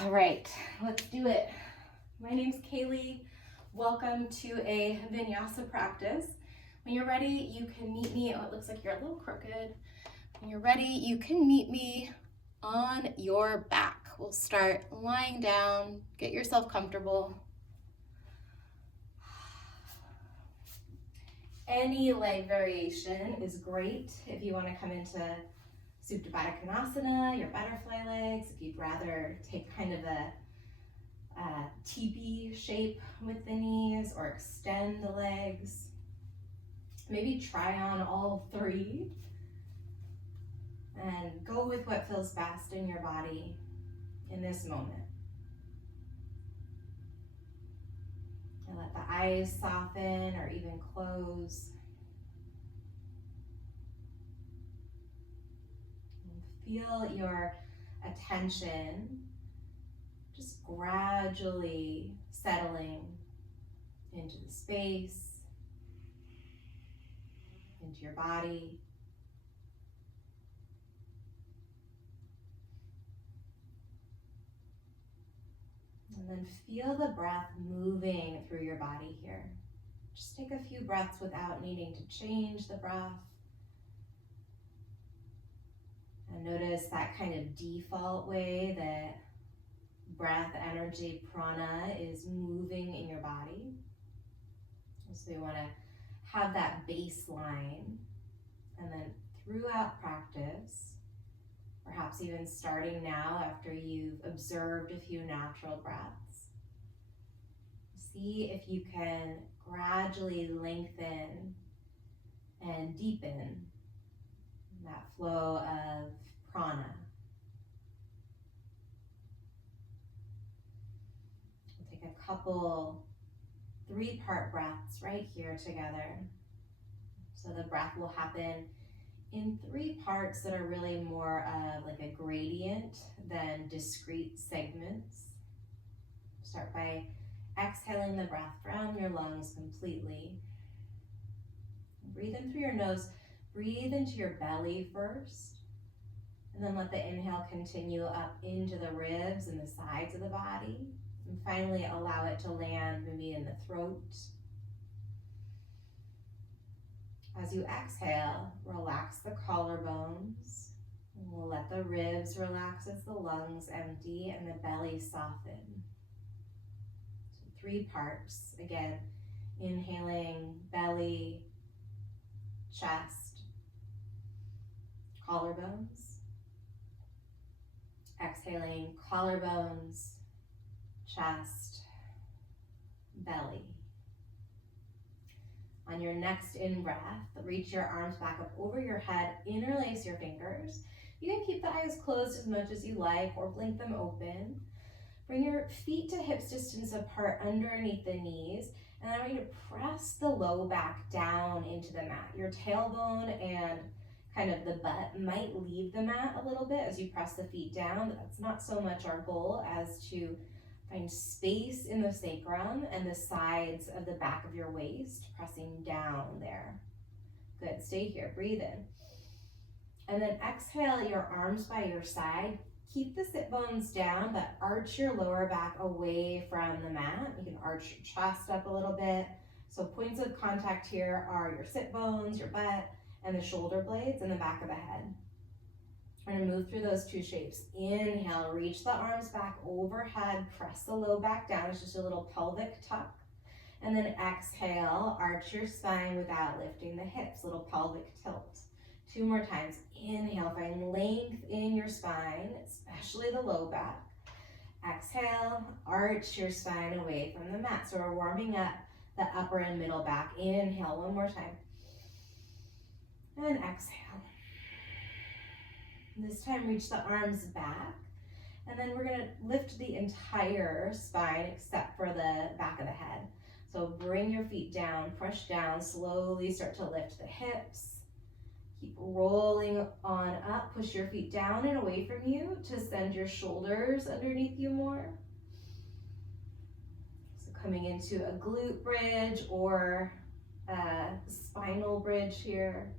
All right, let's do it. My name's Kaylee. Welcome to a Vinyasa practice. When you're ready, you can meet me. Oh, it looks like you're a little crooked. When you're ready, you can meet me on your back. We'll start lying down. Get yourself comfortable. Any leg variation is great. If you want to come into Supta Baddha Konasana, your butterfly legs, if you'd rather take kind of a teepee shape with the knees or extend the legs. Maybe try on all three and go with what feels best in your body in this moment. And let the eyes soften or even close. And feel your attention just gradually settling into the space, into your body. And then feel the breath moving through your body here. Just take a few breaths without needing to change the breath. And notice that kind of default way that breath, energy, prana is moving in your body. So you want to have that baseline, and then throughout practice, perhaps even starting now after you've observed a few natural breaths, see if you can gradually lengthen and deepen that flow of prana. We'll take a couple 3-part breaths right here together. So the breath will happen in 3 parts that are really more of like a gradient than discrete segments. Start by exhaling the breath from your lungs completely. Breathe in through your nose. Breathe into your belly first. And then let the inhale continue up into the ribs and the sides of the body. And finally allow it to land maybe in the throat. As you exhale, relax the collarbones. And we'll let the ribs relax as the lungs empty and the belly soften. So 3 parts. Again, inhaling belly, chest, collarbones. Exhaling collarbones, chest, belly. On your next in-breath, reach your arms back up over your head, interlace your fingers. You can keep the eyes closed as much as you like or blink them open. Bring your feet to hips distance apart underneath the knees, and I want you to press the low back down into the mat. Your tailbone and kind of the butt might leave the mat a little bit as you press the feet down, but that's not so much our goal as to find space in the sacrum and the sides of the back of your waist, pressing down there. Good, stay here, breathe in. And then exhale your arms by your side. Keep the sit bones down, but arch your lower back away from the mat. You can arch your chest up a little bit. So points of contact here are your sit bones, your butt, and the shoulder blades and the back of the head. We're gonna move through those 2 shapes. Inhale, reach the arms back overhead, press the low back down. It's just a little pelvic tuck. And then exhale, arch your spine without lifting the hips, little pelvic tilt. 2 more times. Inhale, find length in your spine, especially the low back. Exhale, arch your spine away from the mat. So we're warming up the upper and middle back. Inhale, 1 more time. And exhale. This time, reach the arms back. And then we're gonna lift the entire spine except for the back of the head. So bring your feet down, push down, slowly start to lift the hips. Keep rolling on up, push your feet down and away from you to send your shoulders underneath you more. So coming into a glute bridge or a spinal bridge here.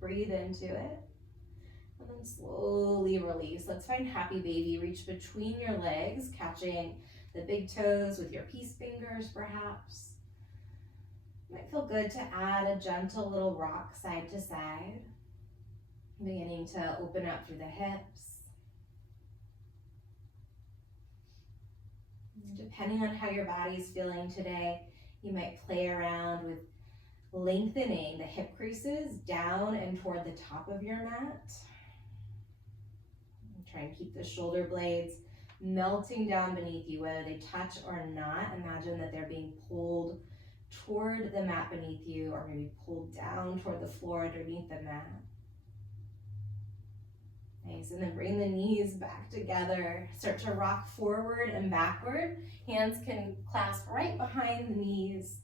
Breathe into it. And then slowly release. Let's find happy baby. Reach between your legs, catching the big toes with your peace fingers perhaps. Might feel good to add a gentle little rock side to side. Beginning to open up through the hips. Depending on how your body's feeling today, you might play around with lengthening the hip creases down and toward the top of your mat. Try and keep the shoulder blades melting down beneath you, whether they touch or not. Imagine that they're being pulled toward the mat beneath you, or maybe pulled down toward the floor underneath the mat. Nice, and then bring the knees back together. Start to rock forward and backward. Hands can clasp right behind the knees.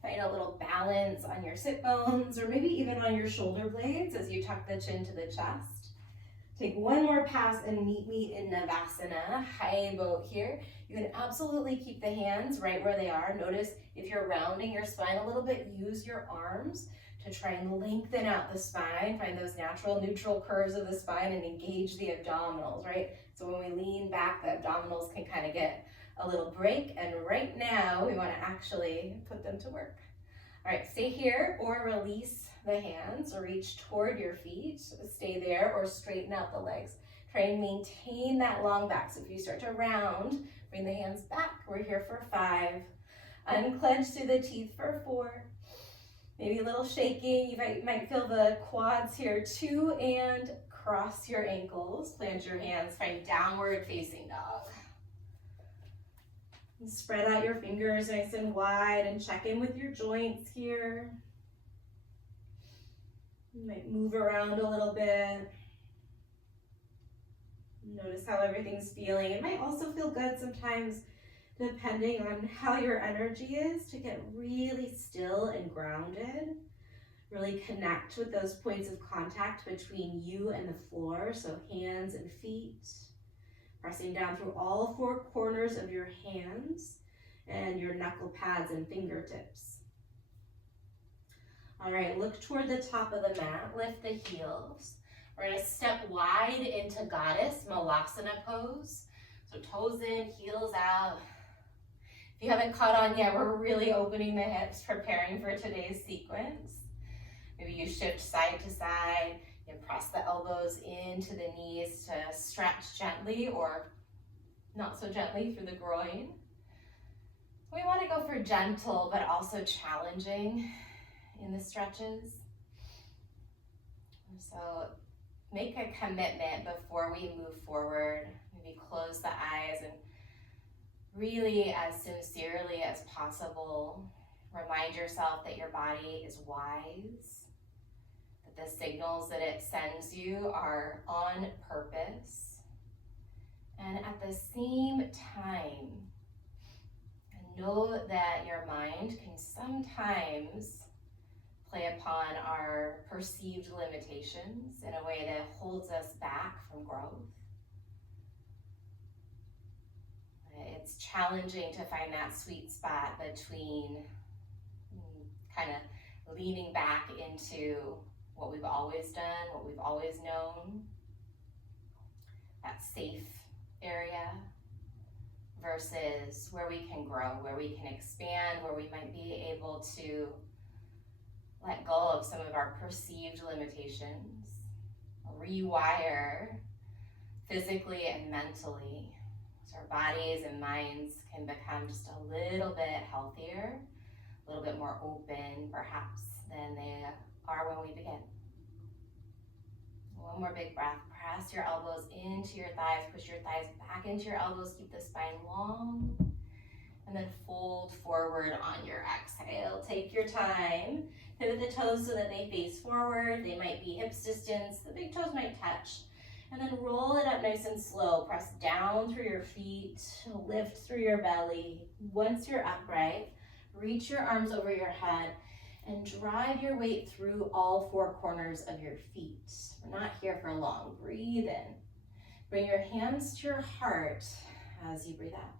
Find a little balance on your sit bones, or maybe even on your shoulder blades as you tuck the chin to the chest. Take one more pass and meet me in Navasana, high boat here. You can absolutely keep the hands right where they are. Notice if you're rounding your spine a little bit, use your arms to try and lengthen out the spine. Find those natural neutral curves of the spine and engage the abdominals, right? So when we lean back, the abdominals can kind of get a little break, and right now we want to actually put them to work. All right, stay here or release the hands, or reach toward your feet, stay there, or straighten out the legs. Try and maintain that long back. So if you start to round, bring the hands back. We're here for 5. Unclench through the teeth for 4. Maybe a little shaking. You might feel the quads here, 2, and cross your ankles. Plant your hands, find downward facing dog. And spread out your fingers nice and wide and check in with your joints here. You might move around a little bit. Notice how everything's feeling. It might also feel good sometimes, depending on how your energy is, to get really still and grounded. Really connect with those points of contact between you and the floor, so hands and feet. Pressing down through all 4 corners of your hands and your knuckle pads and fingertips. All right, look toward the top of the mat, lift the heels. We're gonna step wide into Goddess Malasana pose. So toes in, heels out. If you haven't caught on yet, we're really opening the hips, preparing for today's sequence. Maybe you shift side to side. You can press the elbows into the knees to stretch gently or not so gently through the groin. We want to go for gentle but also challenging in the stretches. So make a commitment before we move forward. Maybe close the eyes and really, as sincerely as possible, remind yourself that your body is wise, that the signals that it sends you are on purpose, and at the same time, know that your mind can sometimes play upon our perceived limitations in a way that holds us back from growth. It's challenging to find that sweet spot between kind of leaning back into what we've always done, what we've always known, that safe area, versus where we can grow, where we can expand, where we might be able to let go of some of our perceived limitations, rewire physically and mentally, so our bodies and minds can become just a little bit healthier, a little bit more open perhaps than they are when we begin. One more big breath. Press your elbows into your thighs, push your thighs back into your elbows, keep the spine long, and then fold forward on your exhale. Take your time. Pivot the toes so that they face forward. They might be hips distance. The big toes might touch. And then roll it up nice and slow. Press down through your feet, lift through your belly. Once you're upright, reach your arms over your head and drive your weight through all 4 corners of your feet. We're not here for long. Breathe in. Bring your hands to your heart as you breathe out.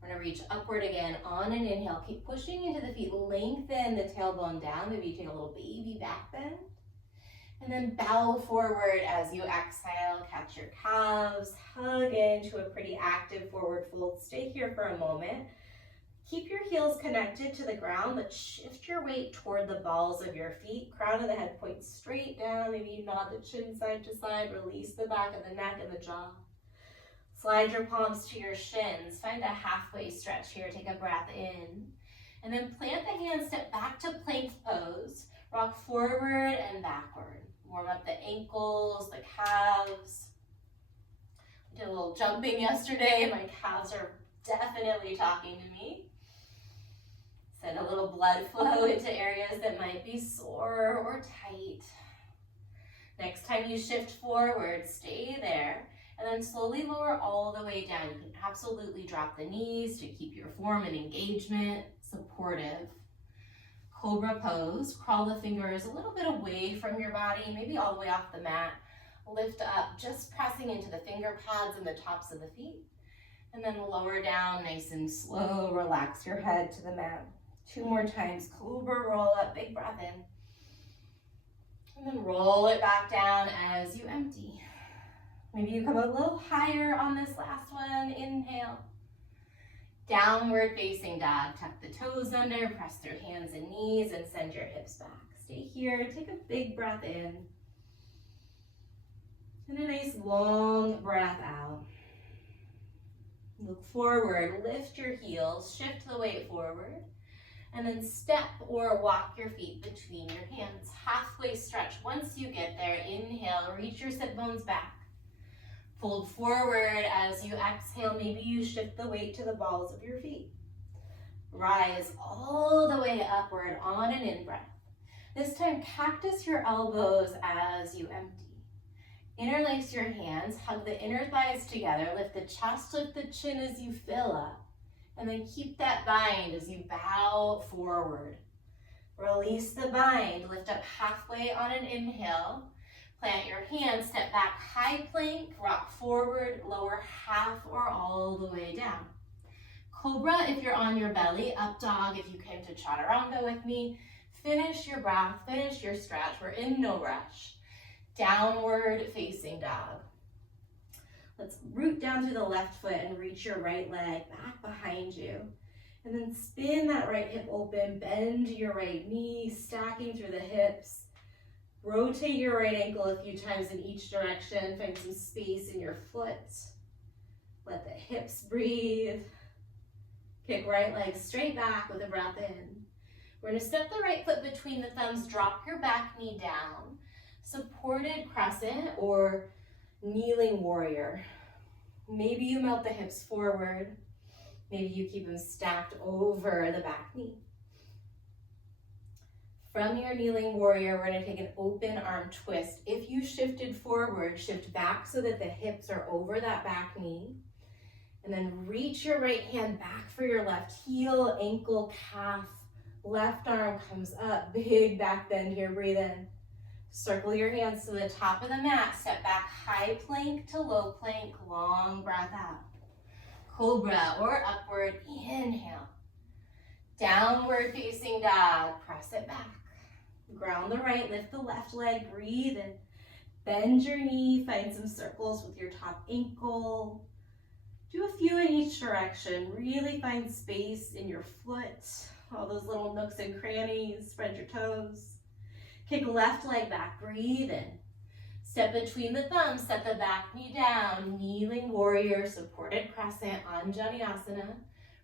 We're gonna reach upward again on an inhale. Keep pushing into the feet. Lengthen the tailbone down. Maybe you take a little baby back bend. And then bow forward as you exhale, catch your calves, hug into a pretty active forward fold. Stay here for a moment. Keep your heels connected to the ground, but shift your weight toward the balls of your feet. Crown of the head points straight down. Maybe you nod the chin side to side. Release the back of the neck and the jaw. Slide your palms to your shins. Find a halfway stretch here. Take a breath in. And then plant the hands, step back to plank pose. Rock forward and backward. Warm up the ankles, the calves. I did a little jumping yesterday. My calves are definitely talking to me. Send a little blood flow into areas that might be sore or tight. Next time you shift forward, stay there, and then slowly lower all the way down. You can absolutely drop the knees to keep your form and engagement supportive. Cobra pose, crawl the fingers a little bit away from your body, maybe all the way off the mat. Lift up, just pressing into the finger pads and the tops of the feet. And then lower down, nice and slow. Relax your head to the mat. 2 more times, cobra roll up, big breath in. And then roll it back down as you empty. Maybe you come a little higher on this last one, inhale. Downward facing dog, tuck the toes under, press through hands and knees and send your hips back. Stay here, take a big breath in. And a nice long breath out. Look forward, lift your heels, shift the weight forward, and then step or walk your feet between your hands. Halfway stretch. Once you get there, inhale, reach your sit bones back. Fold forward as you exhale. Maybe you shift the weight to the balls of your feet. Rise all the way upward on an in-breath. This time, cactus your elbows as you empty. Interlace your hands, hug the inner thighs together, lift the chest, lift the chin as you fill up, and then keep that bind as you bow forward. Release the bind, lift up halfway on an inhale, plant your hands, step back, high plank, rock forward, lower half or all the way down. Cobra if you're on your belly, up dog if you came to chaturanga with me. Finish your breath, finish your stretch, we're in no rush. Downward facing dog. Let's root down through the left foot and reach your right leg back behind you. And then spin that right hip open, bend your right knee, stacking through the hips. Rotate your right ankle a few times in each direction. Find some space in your foot. Let the hips breathe. Kick right leg straight back with a breath in. We're going to step the right foot between the thumbs, drop your back knee down. Supported crescent or kneeling warrior. Maybe you melt the hips forward. Maybe you keep them stacked over the back knee. From your kneeling warrior, we're going to take an open arm twist. If you shifted forward, shift back so that the hips are over that back knee. And then reach your right hand back for your left heel, ankle, calf. Left arm comes up, big back bend here, breathe in. Circle your hands to the top of the mat, step back, high plank to low plank, long breath out. Cobra or upward, inhale. Downward facing dog, press it back. Ground the right, lift the left leg, breathe in. Bend your knee, find some circles with your top ankle. Do a few in each direction, really find space in your foot, all those little nooks and crannies, spread your toes. Kick left leg back, breathe in. Step between the thumbs, set the back knee down, kneeling warrior, supported crescent, Anjaneyasana.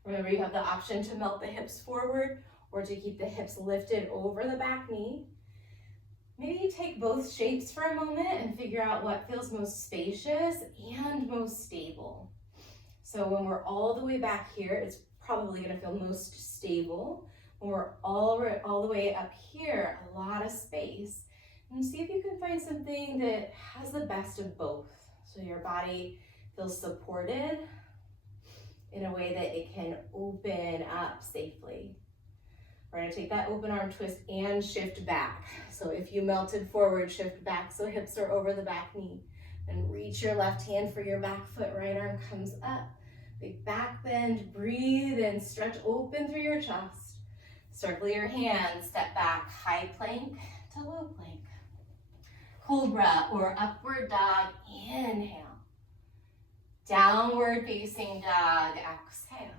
Remember you have the option to melt the hips forward or to keep the hips lifted over the back knee. Maybe take both shapes for a moment and figure out what feels most spacious and most stable. So when we're all the way back here, it's probably gonna feel most stable. When we're all the way up here, a lot of space. And see if you can find something that has the best of both. So your body feels supported in a way that it can open up safely. We're gonna take that open arm twist and shift back. So if you melted forward, shift back so hips are over the back knee. And reach your left hand for your back foot, right arm comes up. Big back bend, breathe and stretch open through your chest. Circle your hands, step back, high plank to low plank. Cobra or upward dog, inhale. Downward facing dog, exhale.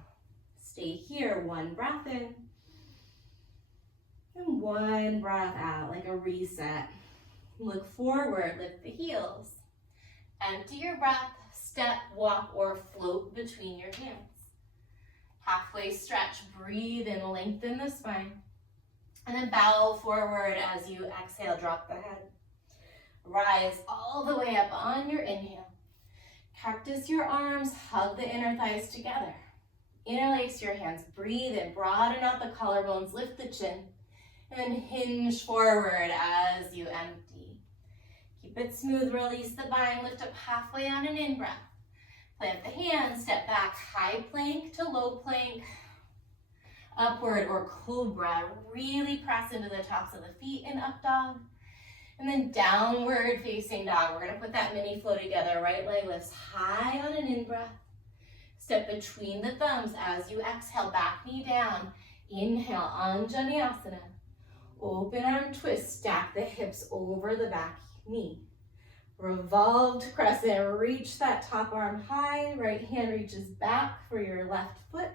Stay here, one breath in. And one breath out, like a reset. Look forward, lift the heels. Empty your breath, step, walk, or float between your hands. Halfway stretch, breathe in, lengthen the spine. And then bow forward as you exhale, drop the head. Rise all the way up on your inhale. Cactus your arms, hug the inner thighs together. Interlace your hands, breathe in, broaden out the collarbones, lift the chin, and hinge forward as you empty. Keep it smooth, release the bind, lift up halfway on an in-breath. Plant the hands, step back, high plank to low plank, upward or cobra. Really press into the tops of the feet in up dog. And then downward facing dog. We're gonna put that mini flow together. Right leg lifts high on an in-breath. Step between the thumbs as you exhale, back knee down. Inhale, Anjaneyasana. Open arm twist, stack the hips over the back knee. Revolved crescent, reach that top arm high, right hand reaches back for your left foot,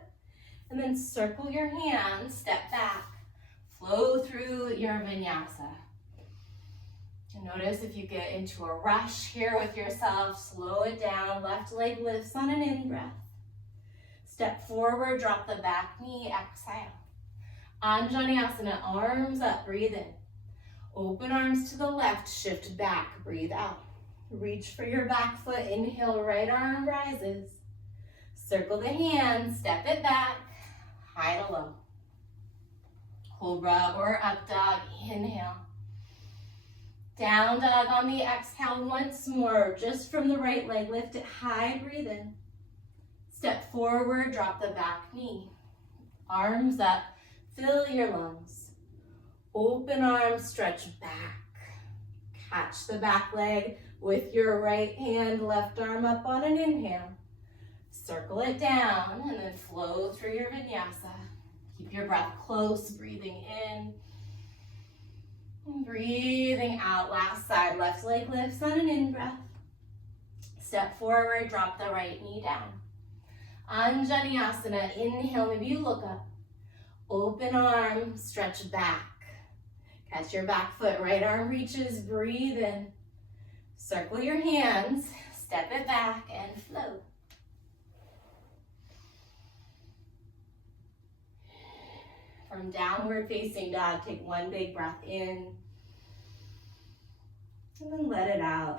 and then circle your hands, step back, flow through your vinyasa. And notice if you get into a rush here with yourself, slow it down, left leg lifts on an in-breath. Step forward, drop the back knee, exhale. Anjaneyasana, arms up, breathe in. Open arms to the left, shift back, breathe out. Reach for your back foot, inhale, right arm rises. Circle the hands, step it back, high to low. Cobra or up dog, inhale. Down dog on the exhale once more, just from the right leg, lift it high, breathe in. Step forward, drop the back knee. Arms up, fill your lungs. Open arms, stretch back. Catch the back leg with your right hand, left arm up on an inhale. Circle it down and then flow through your vinyasa. Keep your breath close, breathing in. And breathing out, last side, left leg lifts on an in-breath. Step forward, drop the right knee down. Anjaneyasana, inhale, maybe you look up. Open arm, stretch back. Catch your back foot, right arm reaches, breathe in. Circle your hands, step it back, and float. From downward facing dog, take one big breath in, and then let it out.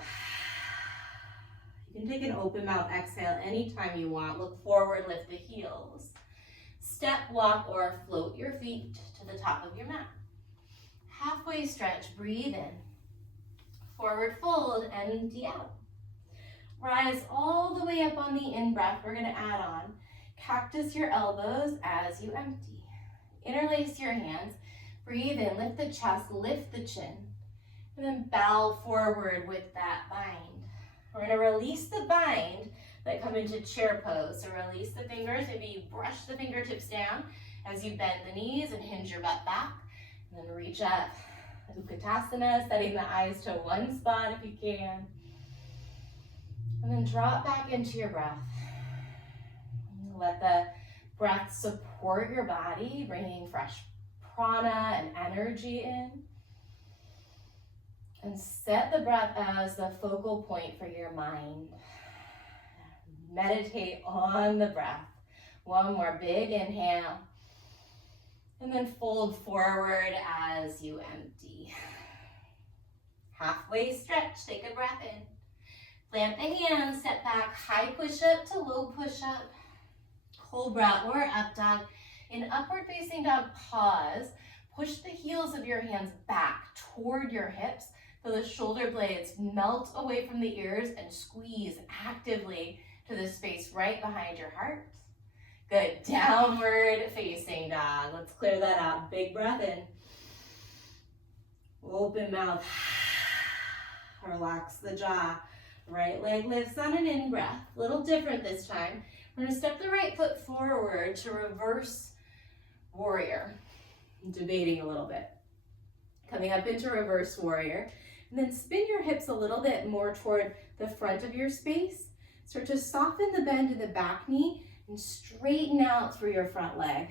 You can take an open mouth exhale anytime you want. Look forward, lift the heels. Step, walk, or float your feet to the top of your mat. Halfway stretch, breathe in. Forward fold, empty out. Rise all the way up on the in-breath. We're gonna add on. Cactus your elbows as you empty. Interlace your hands. Breathe in, lift the chest, lift the chin. And then bow forward with that bind. We're gonna release the bind, but come into chair pose. So release the fingers, maybe you brush the fingertips down as you bend the knees and hinge your butt back. And then reach up. Utkatasana, setting the eyes to one spot if you can. And then drop back into your breath. Let the breath support your body, bringing fresh prana and energy in. And set the breath as the focal point for your mind. Meditate on the breath. One more big inhale. And then fold forward as you empty. Halfway stretch, take a breath in. Plant the hands, step back, high push-up to low push-up. Cobra or up dog. In upward facing dog, pause. Push the heels of your hands back toward your hips so the shoulder blades melt away from the ears and squeeze actively to the space right behind your heart. Good, downward facing dog. Let's clear that out. Big breath in. Open mouth. Relax the jaw. Right leg lifts on an in-breath. A little different this time. We're gonna step the right foot forward to reverse warrior. I'm debating a little bit. Coming up into reverse warrior. And then spin your hips a little bit more toward the front of your space. Start to soften the bend in the back knee and straighten out through your front leg.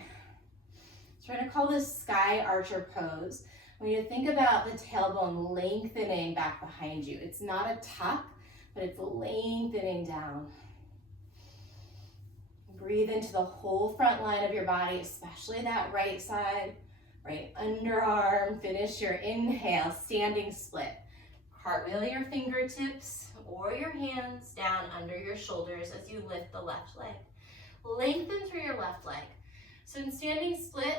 So we're gonna call this sky archer pose. I want you to think about the tailbone lengthening back behind you. It's not a tuck, but it's lengthening down. Breathe into the whole front line of your body, especially that right side, right underarm. Finish your inhale, standing split. Cartwheel your fingertips or your hands down under your shoulders as you lift the left leg. Lengthen through your left leg. So in standing split,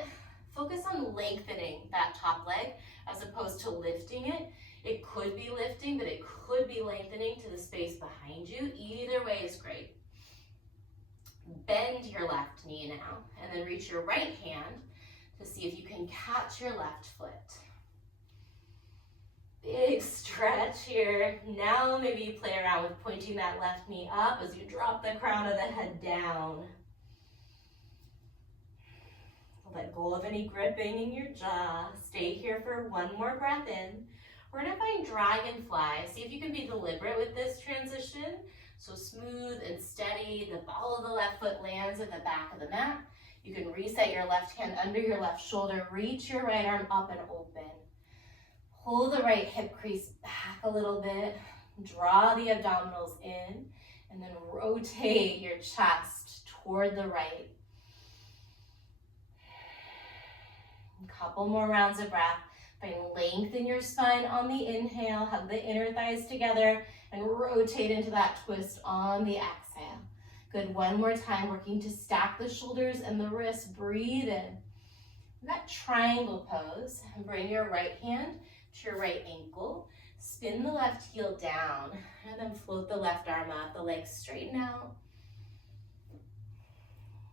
focus on lengthening that top leg as opposed to lifting it. It could be lifting, but it could be lengthening to the space behind you. Either way is great. Bend your left knee now, and then reach your right hand to see if you can catch your left foot. Big stretch here. Now maybe you play around with pointing that left knee up as you drop the crown of the head down. Let go of any gripping in your jaw. Stay here for one more breath in. We're gonna find dragonfly. See if you can be deliberate with this transition. So smooth and steady. The ball of the left foot lands at the back of the mat. You can reset your left hand under your left shoulder. Reach your right arm up and open. Pull the right hip crease back a little bit. Draw the abdominals in. And then rotate your chest toward the right. A couple more rounds of breath. Lengthen your spine on the inhale. Hug the inner thighs together. And rotate into that twist on the exhale. Good, one more time, working to stack the shoulders and the wrists. Breathe in. That triangle pose, and bring your right hand to your right ankle. Spin the left heel down, and then float the left arm up. The legs straighten out.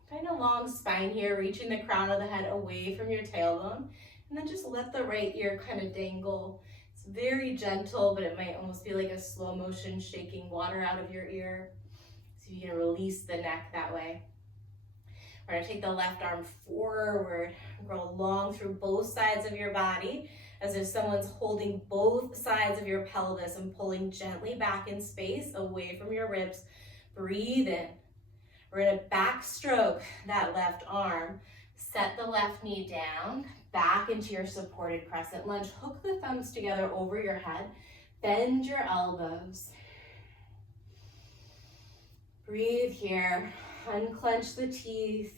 Find a long spine here, reaching the crown of the head away from your tailbone. And then just let the right ear kind of dangle. It's very gentle, but it might almost be like a slow motion shaking water out of your ear. So you can release the neck that way. We're gonna take the left arm forward, grow long through both sides of your body, as if someone's holding both sides of your pelvis and pulling gently back in space away from your ribs. Breathe in. We're gonna backstroke that left arm. Set the left knee down, back into your supported crescent lunge. Hook the thumbs together over your head. Bend your elbows. Breathe here. Unclench the teeth.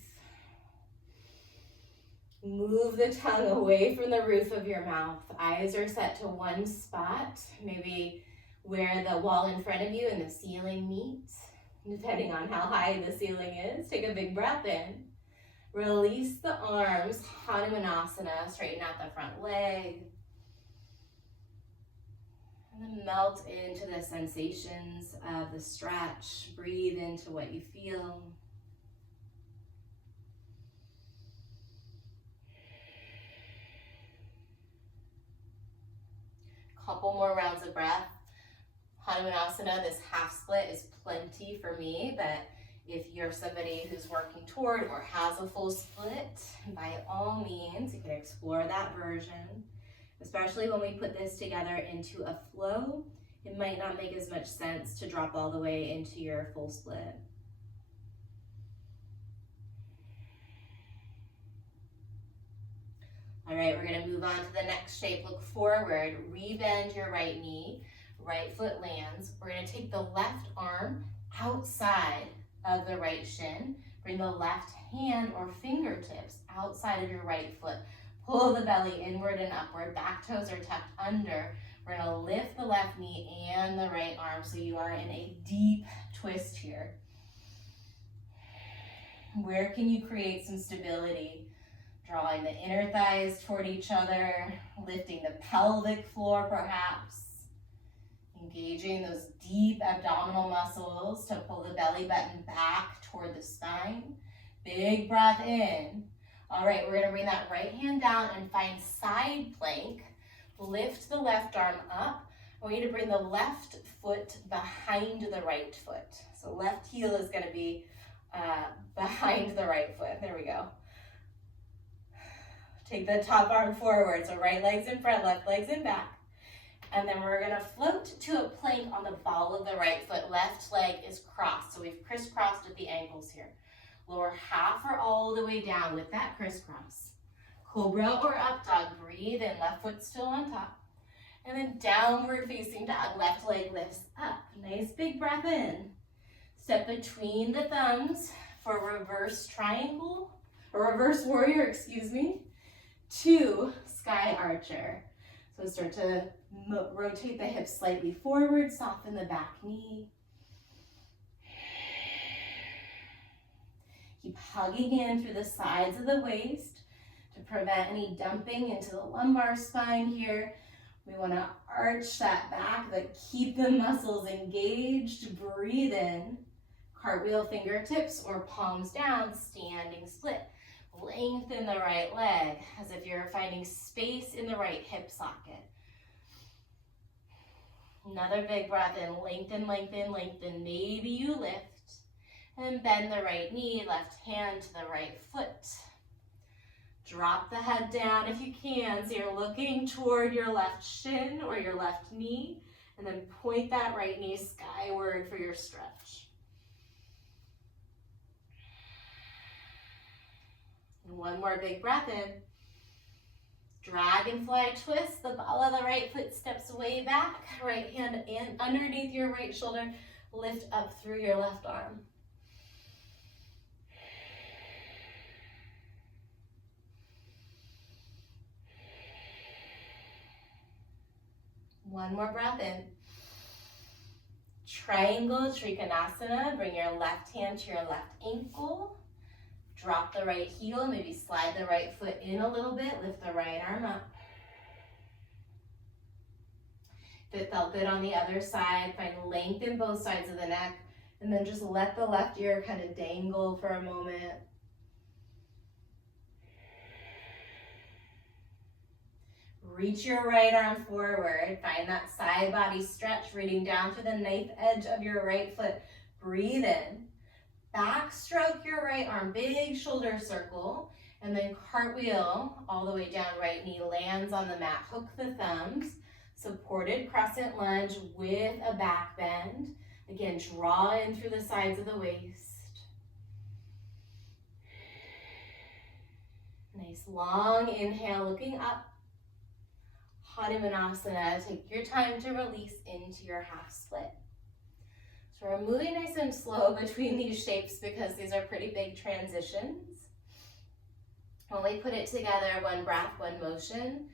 Move the tongue away from the roof of your mouth. Eyes are set to one spot, maybe where the wall in front of you and the ceiling meet, depending on how high the ceiling is. Take a big breath in. Release the arms, Hanumanasana, straighten out the front leg. And then melt into the sensations of the stretch. Breathe into what you feel. Couple more rounds of breath. Hanumanasana, this half split is plenty for me, but if you're somebody who's working toward or has a full split, by all means, you can explore that version. Especially when we put this together into a flow, it might not make as much sense to drop all the way into your full split. All right, we're gonna move on to the next shape. Look forward, rebend your right knee, right foot lands. We're gonna take the left arm outside of the right shin. Bring the left hand or fingertips outside of your right foot. Pull the belly inward and upward. Back toes are tucked under. We're gonna lift the left knee and the right arm so you are in a deep twist here. Where can you create some stability? Drawing the inner thighs toward each other, lifting the pelvic floor perhaps. Engaging those deep abdominal muscles to pull the belly button back toward the spine. Big breath in. All right, we're gonna bring that right hand down and find side plank. Lift the left arm up. I want you to bring the left foot behind the right foot. So left heel is gonna be behind the right foot. There we go. Take the top arm forward. So right leg's in front, left leg's in back. And then we're gonna float to a plank on the ball of the right foot. Left leg is crossed, so we've crisscrossed at the ankles here. Lower half or all the way down with that crisscross. Cobra or up dog, breathe in, left foot still on top. And then downward facing dog, left leg lifts up. Nice big breath in. Step between the thumbs for reverse triangle, or reverse warrior, excuse me, to sky archer. So start to rotate the hips slightly forward, soften the back knee. Keep hugging in through the sides of the waist to prevent any dumping into the lumbar spine here. We want to arch that back, but keep the muscles engaged. Breathe in. Cartwheel fingertips or palms down, standing split. Lengthen the right leg as if you're finding space in the right hip socket. Another big breath in, lengthen, lengthen, lengthen. Maybe you lift and bend the right knee, left hand to the right foot. Drop the head down if you can, so you're looking toward your left shin or your left knee, and then point that right knee skyward for your stretch. And one more big breath in. Dragonfly twist, the ball of the right foot steps way back, right hand in underneath your right shoulder, lift up through your left arm. One more breath in. Triangle Trikonasana, bring your left hand to your left ankle. Drop the right heel, maybe slide the right foot in a little bit, lift the right arm up. If it felt good on the other side, find length in both sides of the neck, and then just let the left ear kind of dangle for a moment. Reach your right arm forward, find that side body stretch, reaching down to the knife edge of your right foot. Breathe in. Backstroke your right arm, big shoulder circle, and then cartwheel all the way down. Right knee lands on the mat. Hook the thumbs. Supported crescent lunge with a back bend. Again, draw in through the sides of the waist. Nice long inhale, looking up. Hanumanasana. Take your time to release into your half split. So we're moving nice and slow between these shapes because these are pretty big transitions. When we put it together, one breath, one motion,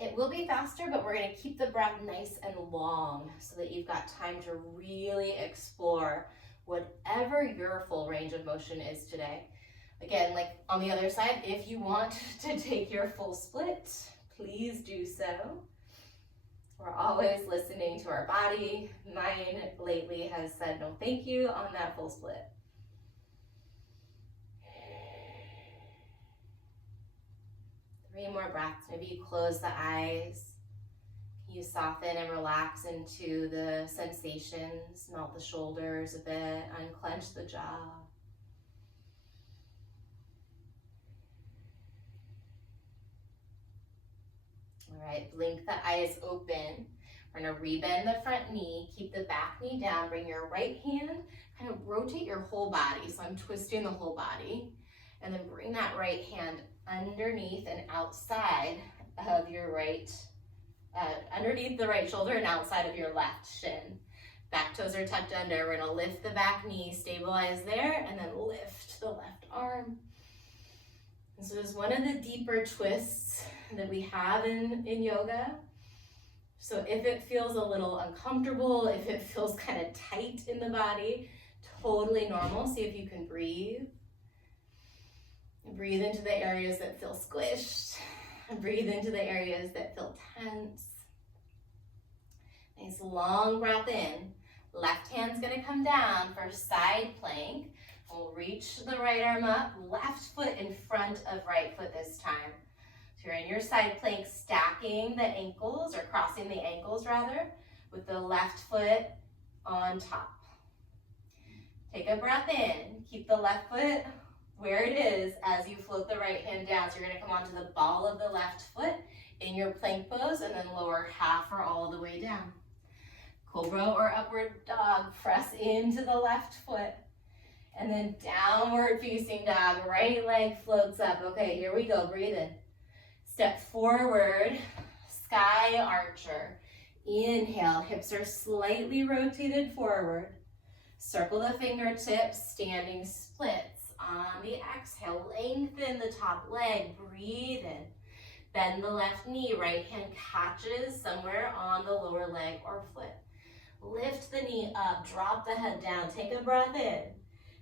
it will be faster, but we're going to keep the breath nice and long so that you've got time to really explore whatever your full range of motion is today. Again, like on the other side, if you want to take your full split, please do so. We're always listening to our body. Mine lately has said no thank you on that full split. Three more breaths. Maybe you close the eyes. You soften and relax into the sensations. Melt the shoulders a bit. Unclench the jaw. All right, blink the eyes open. We're gonna rebend the front knee, keep the back knee down, bring your right hand, kind of rotate your whole body. So I'm twisting the whole body. And then bring that right hand underneath and outside of your right, underneath the right shoulder and outside of your left shin. Back toes are tucked under. We're gonna lift the back knee, stabilize there, and then lift the left arm. And so this is one of the deeper twists that we have in yoga. So if it feels a little uncomfortable, if it feels kind of tight in the body, totally normal. See if you can breathe. Breathe into the areas that feel squished. Breathe into the areas that feel tense. Nice long breath in. Left hand's gonna come down for side plank. We'll reach the right arm up, left foot in front of right foot this time. So you're in your side plank, stacking the ankles, or crossing the ankles rather, with the left foot on top. Take a breath in. Keep the left foot where it is as you float the right hand down. So you're gonna come onto the ball of the left foot in your plank pose, and then lower half or all the way down. Cobra or upward dog, press into the left foot. And then downward facing dog, right leg floats up. Okay, here we go, breathe in. Step forward, sky archer. Inhale, hips are slightly rotated forward. Circle the fingertips, standing splits. On the exhale, lengthen the top leg, breathe in. Bend the left knee, right hand catches somewhere on the lower leg or foot. Lift the knee up, drop the head down, take a breath in.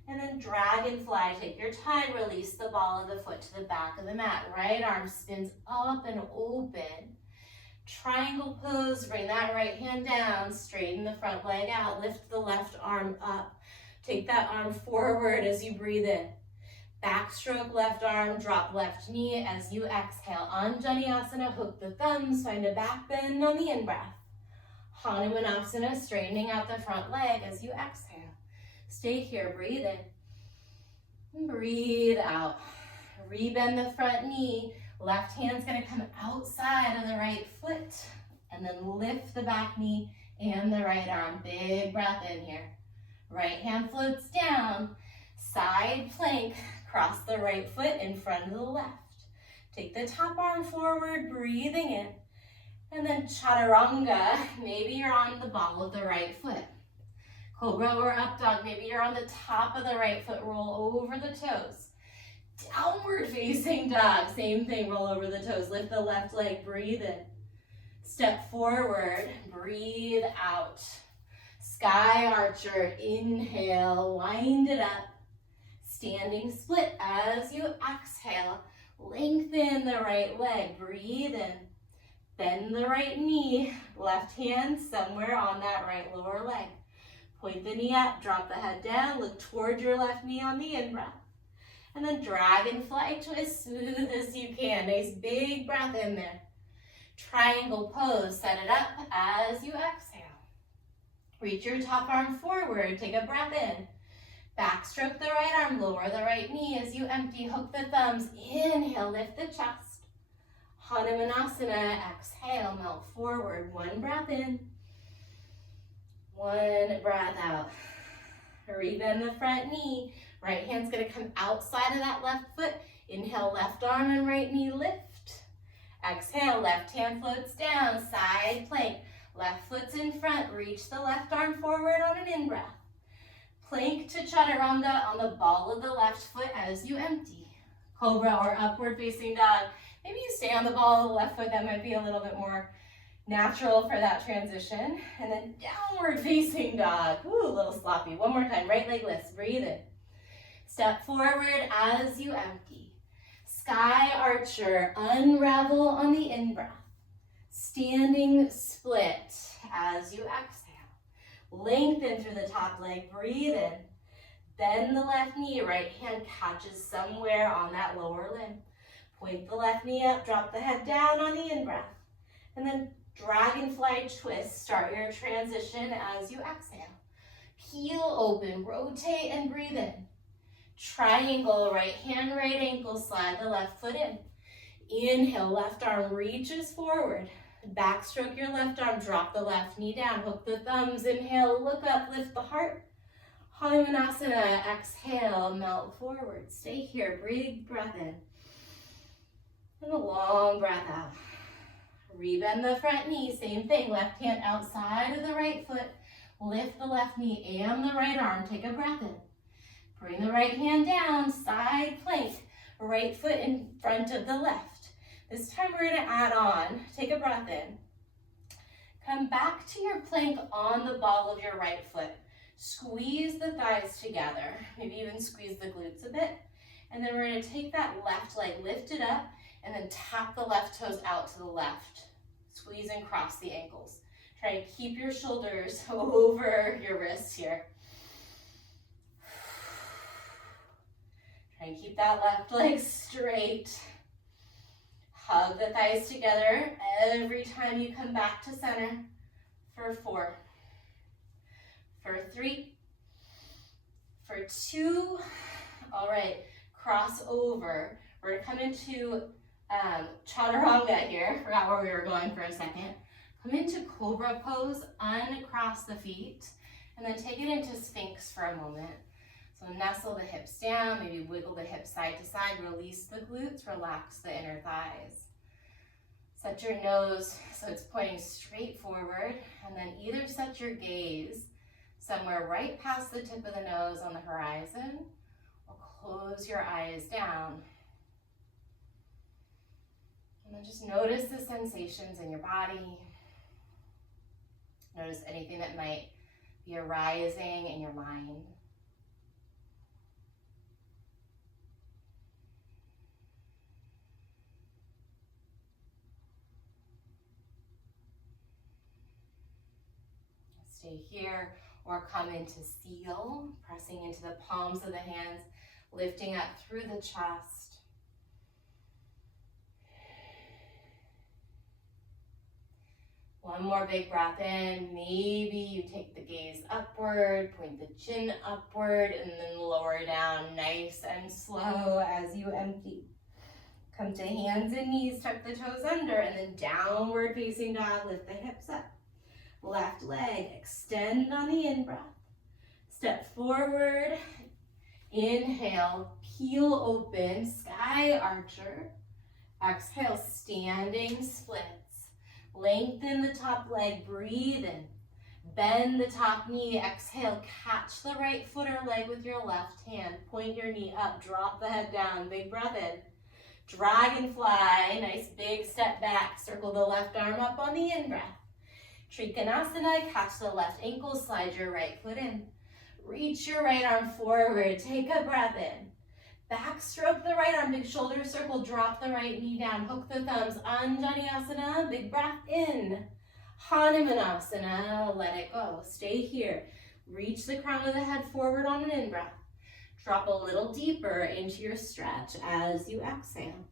And then dragonfly, take your time, release the ball of the foot to the back of the mat. Right arm spins up and open. Triangle pose, bring that right hand down, straighten the front leg out, lift the left arm up. Take that arm forward as you breathe in. Backstroke left arm, drop left knee as you exhale. Vinyasa, hook the thumbs, find a back bend on the in-breath. Hanumanasana, straightening out the front leg as you exhale. Stay here, breathe in, breathe out. Rebend the front knee, left hand's gonna come outside of the right foot, and then lift the back knee and the right arm. Big breath in here. Right hand floats down, side plank, cross the right foot in front of the left. Take the top arm forward, breathing in, and then chaturanga, maybe you're on the ball of the right foot. Cobra or up dog, maybe you're on the top of the right foot, roll over the toes. Downward facing dog, same thing, roll over the toes, lift the left leg, breathe in. Step forward, breathe out. Sky archer, inhale, wind it up. Standing split as you exhale, lengthen the right leg, breathe in. Bend the right knee, left hand somewhere on that right lower leg. Point the knee up, drop the head down, look toward your left knee on the in-breath. And then dragonfly twist, smooth as you can. Nice big breath in there. Triangle pose, set it up as you exhale. Reach your top arm forward, take a breath in. Backstroke the right arm, lower the right knee as you empty, hook the thumbs. Inhale, lift the chest. Hanumanasana, exhale, melt forward. One breath in. One breath out. Rebend the front knee. Right hand's gonna come outside of that left foot. Inhale, left arm and right knee lift. Exhale, left hand floats down, side plank. Left foot's in front, reach the left arm forward on an in-breath. Plank to chaturanga on the ball of the left foot as you empty. Cobra or upward facing dog. Maybe you stay on the ball of the left foot, that might be a little bit more natural for that transition. And then downward facing dog. Ooh, a little sloppy. One more time, right leg lifts, breathe in. Step forward as you empty. Sky archer, unravel on the in-breath. Standing split as you exhale. Lengthen through the top leg, breathe in. Bend the left knee, right hand catches somewhere on that lower limb. Point the left knee up, drop the head down on the in-breath. And then dragonfly twist, start your transition as you exhale. Peel open, rotate and breathe in. Triangle, right hand, right ankle, slide the left foot in. Inhale, left arm reaches forward. Backstroke your left arm, drop the left knee down, hook the thumbs, inhale, look up, lift the heart. Hanumanasana, exhale, melt forward. Stay here, big breath in. And a long breath out. Rebend the front knee, same thing, left hand outside of the right foot. Lift the left knee and the right arm, take a breath in. Bring the right hand down, side plank, right foot in front of the left. This time we're gonna add on, take a breath in. Come back to your plank on the ball of your right foot. Squeeze the thighs together, maybe even squeeze the glutes a bit. And then we're gonna take that left leg, lift it up, and then tap the left toes out to the left. Squeeze and cross the ankles. Try to keep your shoulders over your wrists here. Try and keep that left leg straight. Hug the thighs together every time you come back to center. For 4, for 3, for 2. All right, cross over. We're gonna come into chaturanga here. Forgot where we were going for a second. Come into cobra pose, uncross the feet, and then take it into sphinx for a moment. So nestle the hips down, maybe wiggle the hips side to side, release the glutes, relax the inner thighs. Set your nose so it's pointing straight forward, and then either set your gaze somewhere right past the tip of the nose on the horizon, or close your eyes down. And then just notice the sensations in your body. Notice anything that might be arising in your mind. Stay here or come into seal, pressing into the palms of the hands, lifting up through the chest. One more big breath in. Maybe you take the gaze upward, point the chin upward, and then lower down nice and slow as you empty. Come to hands and knees, tuck the toes under, and then downward facing dog, lift the hips up. Left leg, extend on the in-breath. Step forward, inhale, peel open, sky archer. Exhale, standing splits. Lengthen the top leg, breathe in. Bend the top knee, exhale, catch the right foot or leg with your left hand. Point your knee up, drop the head down, big breath in. Dragonfly, nice big step back, circle the left arm up on the in-breath. Trikonasana, catch the left ankle, slide your right foot in. Reach your right arm forward, take a breath in. Backstroke the right arm, big shoulder circle, drop the right knee down, hook the thumbs, Anjaneyasana, big breath in. Hanumanasana, let it go, stay here. Reach the crown of the head forward on an in-breath. Drop a little deeper into your stretch as you exhale.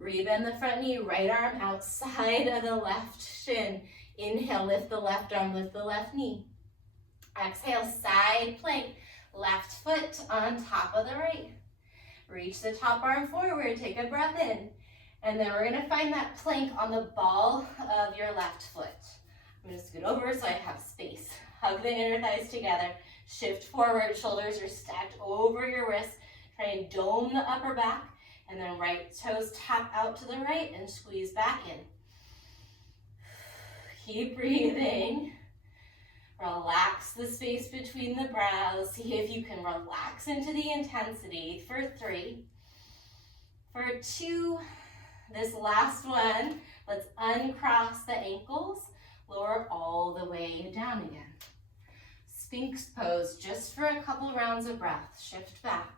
Rebend the front knee, right arm outside of the left shin. Inhale, lift the left arm, lift the left knee. Exhale, side plank, left foot on top of the right. Reach the top arm forward, take a breath in. And then we're gonna find that plank on the ball of your left foot. I'm gonna scoot over so I have space. Hug the inner thighs together. Shift forward, shoulders are stacked over your wrists. Try and dome the upper back. And then right toes tap out to the right and squeeze back in. Keep breathing. Relax the space between the brows. See if you can relax into the intensity for 3. For 2, this last one, let's uncross the ankles, lower all the way down again. Sphinx pose, just for a couple rounds of breath. Shift back.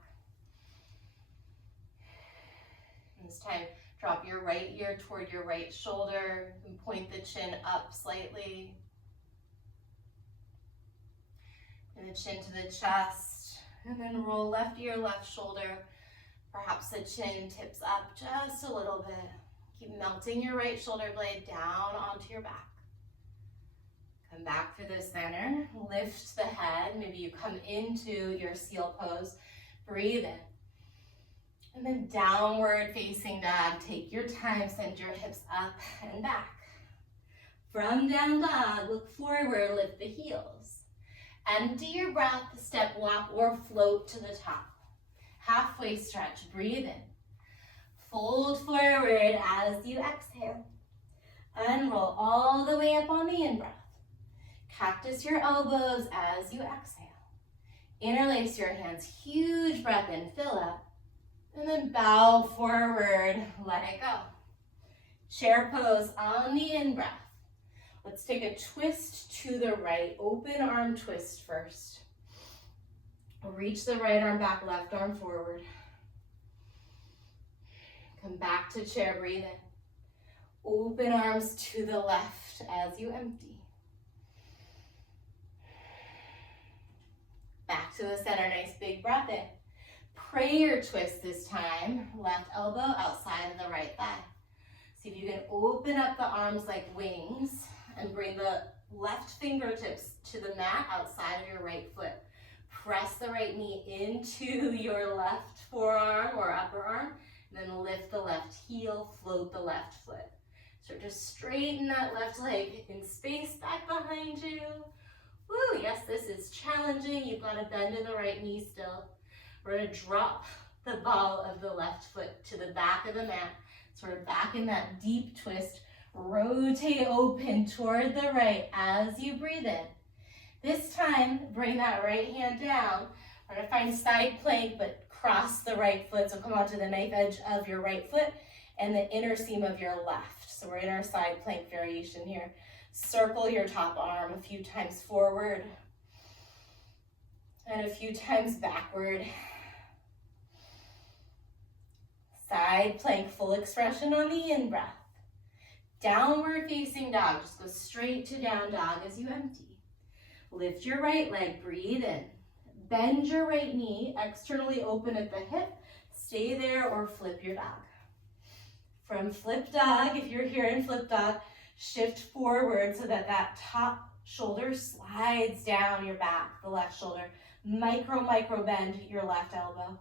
This time, drop your right ear toward your right shoulder and point the chin up slightly. And the chin to the chest, and then roll left ear, left shoulder. Perhaps the chin tips up just a little bit. Keep melting your right shoulder blade down onto your back. Come back to the center, lift the head. Maybe you come into your seal pose, breathe in. And then downward facing dog, take your time, send your hips up and back. From down dog, look forward, lift the heels. Empty your breath, step, walk, or float to the top. Halfway stretch, breathe in. Fold forward as you exhale. Unroll all the way up on the in-breath. Cactus your elbows as you exhale. Interlace your hands, huge breath in, fill up. And then bow forward, let it go. Chair pose on the in-breath. Let's take a twist to the right. Open arm twist first. Reach the right arm back, left arm forward. Come back to chair, breathe in. Open arms to the left as you empty. Back to the center, nice big breath in. Prayer twist this time. Left elbow outside of the right thigh. See if you can open up the arms like wings and bring the left fingertips to the mat outside of your right foot. Press the right knee into your left forearm or upper arm And then lift the left heel, float the left foot. Start to straighten that left leg in space back behind you. Woo, yes, this is challenging. You've got to bend in the right knee still. We're going to drop the ball of the left foot to the back of the mat. So we're back in that deep twist. Rotate open toward the right as you breathe in. This time, bring that right hand down. We're going to find side plank, but cross the right foot. So come onto the knife edge of your right foot and the inner seam of your left. So we're in our side plank variation here. Circle your top arm a few times forward and a few times backward. Side plank, full expression on the in-breath. Downward facing dog, just go straight to down dog as you empty. Lift your right leg, breathe in. Bend your right knee, externally open at the hip. Stay there or flip your dog. From flip dog, if you're here in flip dog, shift forward so that that top shoulder slides down your back, the left shoulder. Micro bend your left elbow.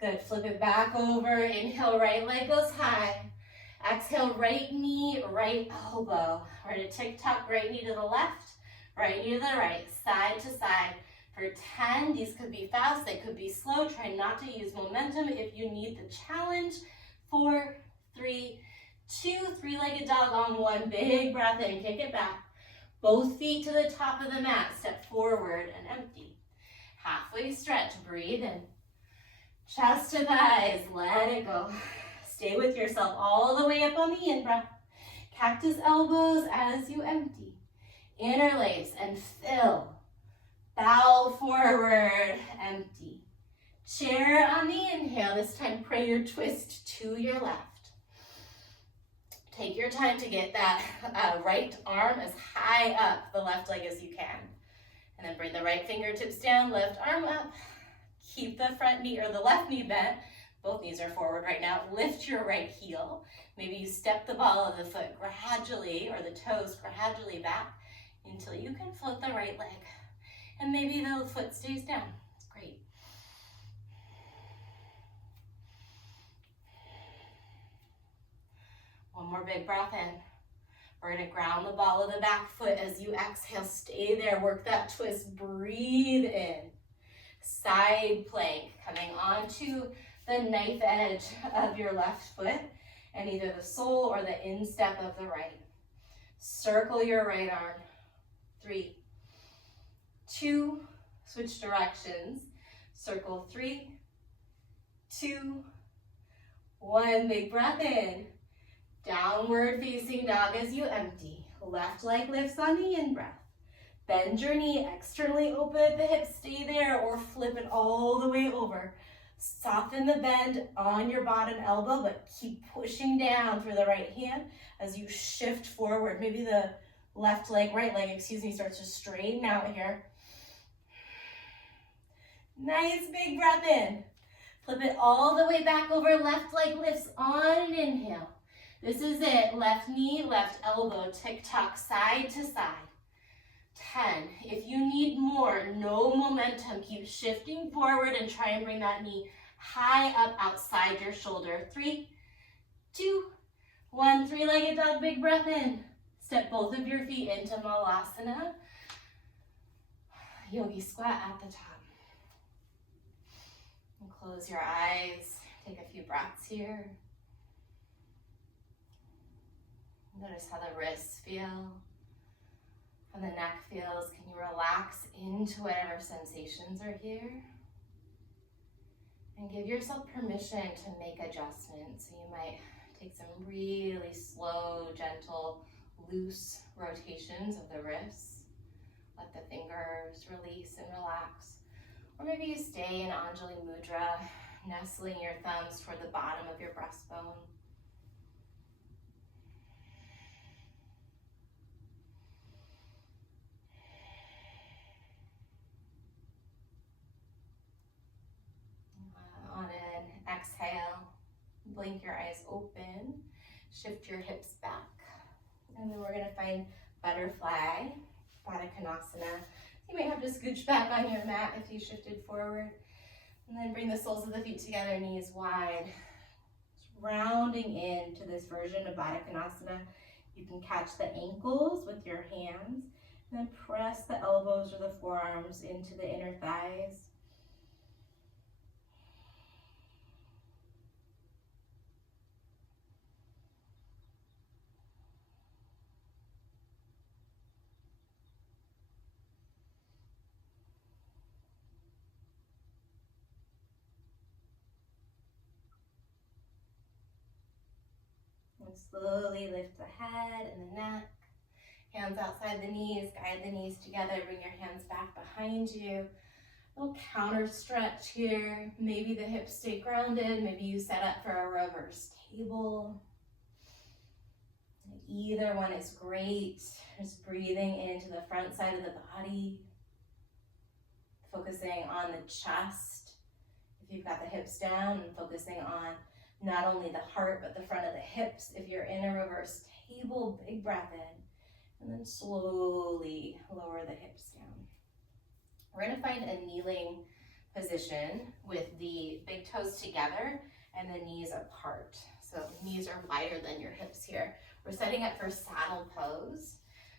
Good, flip it back over. Inhale, right leg goes high. Exhale, right knee, right elbow. We're gonna tick-tock, right knee to the left, right knee to the right, side to side. For 10, these could be fast, they could be slow. Try not to use momentum if you need the challenge. 4, 3, 2, three-legged dog on one. Big breath in, kick it back. Both feet to the top of the mat, step forward and empty. Halfway stretch, breathe in. Chest to thighs, let it go. Stay with yourself all the way up on the in-breath. Cactus elbows as you empty. Interlace and fill. Bow forward, empty. Chair on the inhale. This time prayer twist to your left. Take your time to get that right arm as high up the left leg as you can. And then bring the right fingertips down, left arm up. Keep the front knee or the left knee bent. Both knees are forward right now. Lift your right heel. Maybe you step the ball of the foot gradually or the toes gradually back until you can float the right leg. And maybe the foot stays down. It's great. One more big breath in. We're going to ground the ball of the back foot as you exhale. Stay there. Work that twist. Breathe in. Side plank. Coming onto the knife edge of your left foot and either the sole or the instep of the right. Circle your right arm. 3, 2, switch directions. Circle 3, 2, 1. Big breath in. Downward facing dog as you empty. Left leg lifts on the in-breath. Bend your knee, externally open at the hip. Stay there or flip it all the way over. Soften the bend on your bottom elbow, but keep pushing down through the right hand as you shift forward. Maybe the right leg, starts to straighten out here. Nice big breath in. Flip it all the way back over. Left leg lifts on an inhale. This is it. Left knee, left elbow, tick-tock, side to side. 10. If you need more, no momentum, keep shifting forward and try and bring that knee high up outside your shoulder. 3, 2, 1. Three-legged dog, big breath in. Step both of your feet into Malasana. Yogi squat at the top. And close your eyes. Take a few breaths here. Notice how the wrists feel. How the neck feels. Can you relax into whatever sensations are here? And give yourself permission to make adjustments. So you might take some really slow, gentle, loose rotations of the wrists. Let the fingers release and relax. Or maybe you stay in Anjali Mudra, nestling your thumbs toward the bottom of your breastbone. On an exhale, blink your eyes open, shift your hips back, and then we're going to find butterfly, Baddha Konasana. You may have to scooch back on your mat if you shifted forward, and then bring the soles of the feet together, knees wide. Rounding into this version of Baddha Konasana, you can catch the ankles with your hands and then press the elbows or the forearms into the inner thighs. And slowly lift the head and the neck. Hands outside the knees, guide the knees together, bring your hands back behind you. A little counter stretch here. Maybe the hips stay grounded, maybe you set up for a reverse table. Either one is great. Just breathing into the front side of the body, focusing on the chest. If you've got the hips down, and focusing on not only the heart, but the front of the hips. If you're in a reverse table, big breath in, and then slowly lower the hips down. We're gonna find a kneeling position with the big toes together and the knees apart. So knees are wider than your hips here. We're setting up for saddle pose.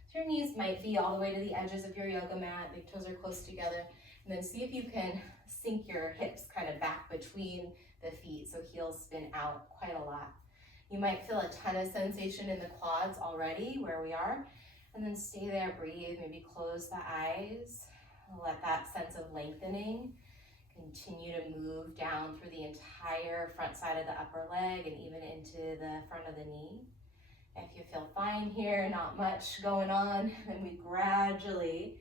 So your knees might be all the way to the edges of your yoga mat, big toes are close together, and then see if you can sink your hips kind of back between the feet so heels spin out quite a lot. You might feel a ton of sensation in the quads already where we are, and then stay there, breathe, maybe close the eyes, let that sense of lengthening continue to move down through the entire front side of the upper leg and even into the front of the knee. If you feel fine here, not much going on, then we gradually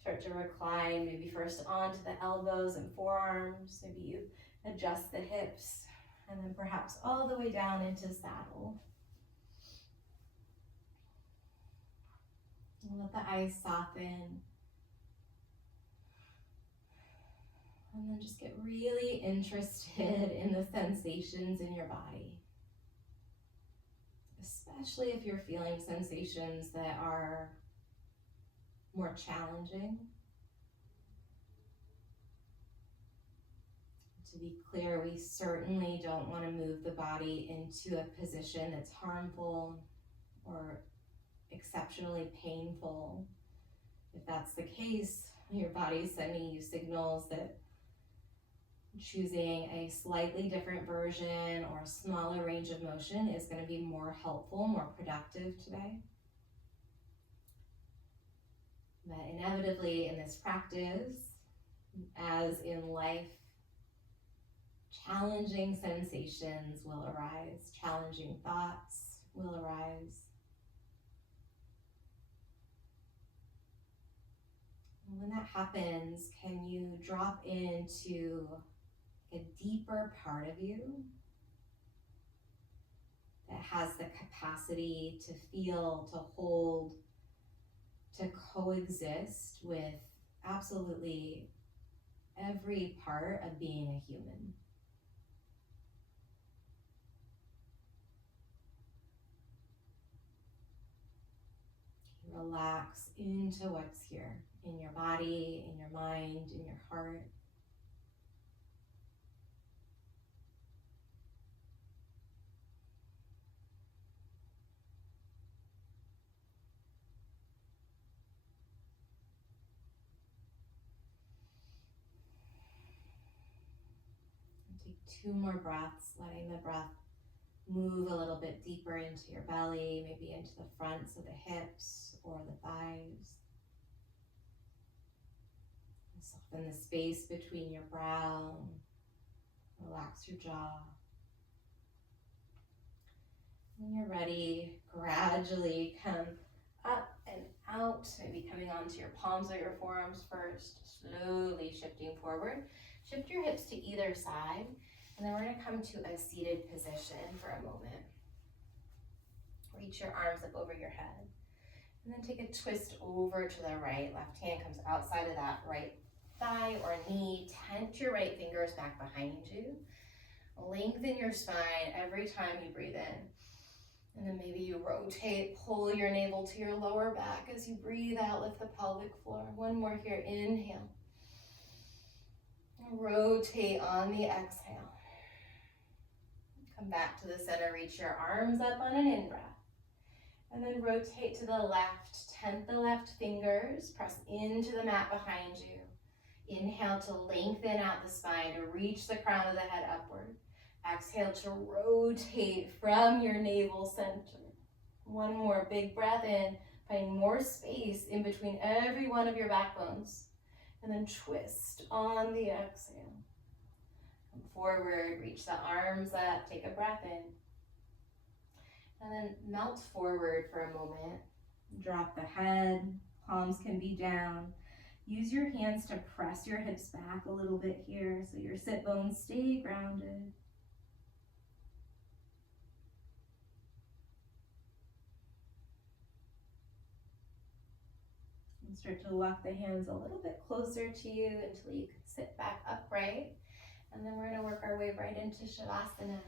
start to recline, maybe first onto the elbows and forearms, maybe you adjust the hips, and then perhaps all the way down into saddle. And let the eyes soften. And then just get really interested in the sensations in your body. Especially if you're feeling sensations that are more challenging. To be clear, we certainly don't want to move the body into a position that's harmful or exceptionally painful. If that's the case, your body's sending you signals that choosing a slightly different version or a smaller range of motion is going to be more helpful, more productive today. But inevitably in this practice, as in life, challenging sensations will arise, challenging thoughts will arise. And when that happens, can you drop into a deeper part of you that has the capacity to feel, to hold, to coexist with absolutely every part of being a human. Relax into what's here in your body, in your mind, in your heart. Take 2 more breaths, letting the breath move a little bit deeper into your belly, maybe into the fronts of the hips or the thighs. And soften the space between your brow. Relax your jaw. When you're ready, gradually come up and out, maybe coming onto your palms or your forearms first, slowly shifting forward. Shift your hips to either side, and then we're going to come to a seated position for a moment. Reach your arms up over your head, and then take a twist over to the right. Left hand comes outside of that right thigh or knee. Tent your right fingers back behind you. Lengthen your spine every time you breathe in. And then maybe you rotate, pull your navel to your lower back as you breathe out, lift the pelvic floor. One more here, inhale. Rotate on the exhale. Come back to the center, reach your arms up on an in-breath. And then rotate to the left, tent the left fingers, press into the mat behind you. Inhale to lengthen out the spine, to reach the crown of the head upward. Exhale to rotate from your navel center. One more big breath in, finding more space in between every one of your backbones. And then twist on the exhale. Come forward, reach the arms up, take a breath in. And then melt forward for a moment. Drop the head, palms can be down. Use your hands to press your hips back a little bit here so your sit bones stay grounded. And start to walk the hands a little bit closer to you until you can sit back upright. And then we're going to work our way right into Shavasana.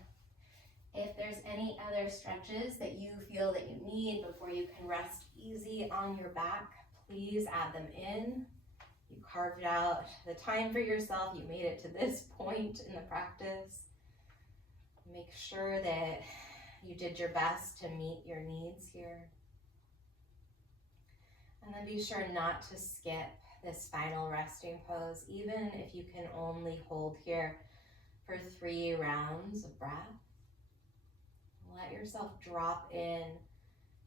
If there's any other stretches that you feel that you need before you can rest easy on your back, please add them in. You carved out the time for yourself. You made it to this point in the practice. Make sure that you did your best to meet your needs here. And then be sure not to skip this final resting pose, even if you can only hold here for 3 rounds of breath. Let yourself drop in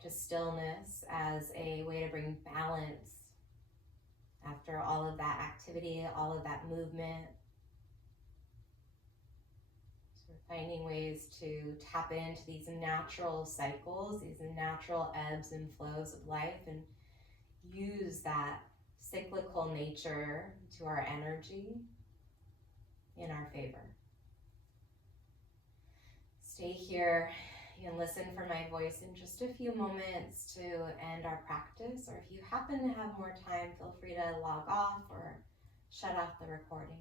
to stillness as a way to bring balance after all of that activity, all of that movement. So we're finding ways to tap into these natural cycles, these natural ebbs and flows of life, and use that cyclical nature to our energy in our favor. Stay here. You can listen for my voice in just a few moments to end our practice, or if you happen to have more time, feel free to log off or shut off the recording.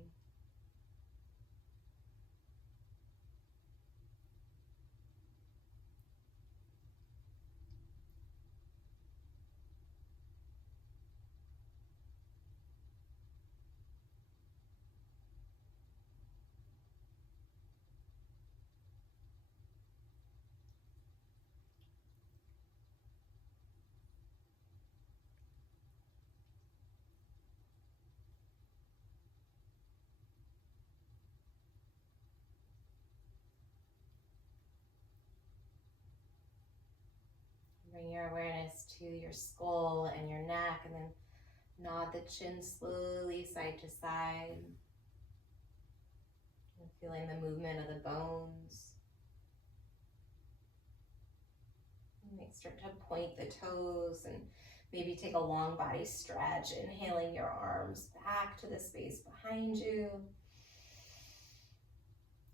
Bring your awareness to your skull and your neck, and then nod the chin slowly side to side. And feeling the movement of the bones. You might start to point the toes and maybe take a long body stretch, inhaling your arms back to the space behind you.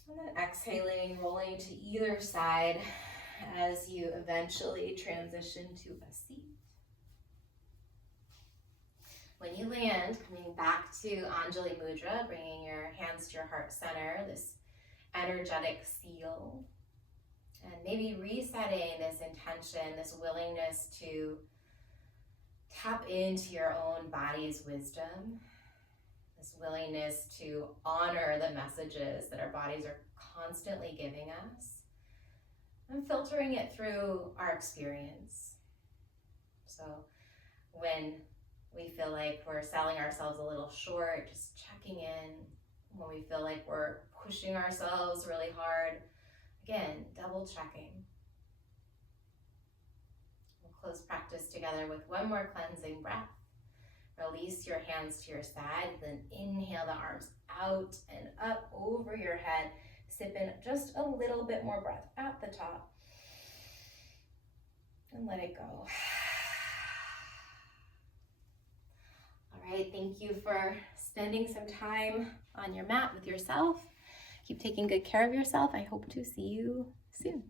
And then exhaling, rolling to either side as you eventually transition to a seat. When you land, coming back to Anjali Mudra, bringing your hands to your heart center, this energetic seal, and maybe resetting this intention, this willingness to tap into your own body's wisdom, this willingness to honor the messages that our bodies are constantly giving us, and filtering it through our experience. So when we feel like we're selling ourselves a little short, just checking in. When we feel like we're pushing ourselves really hard, again, double checking. We'll close practice together with one more cleansing breath. Release your hands to your side, then inhale the arms out and up over your head. Sip in just a little bit more breath at the top. And let it go. All right, thank you for spending some time on your mat with yourself. Keep taking good care of yourself. I hope to see you soon.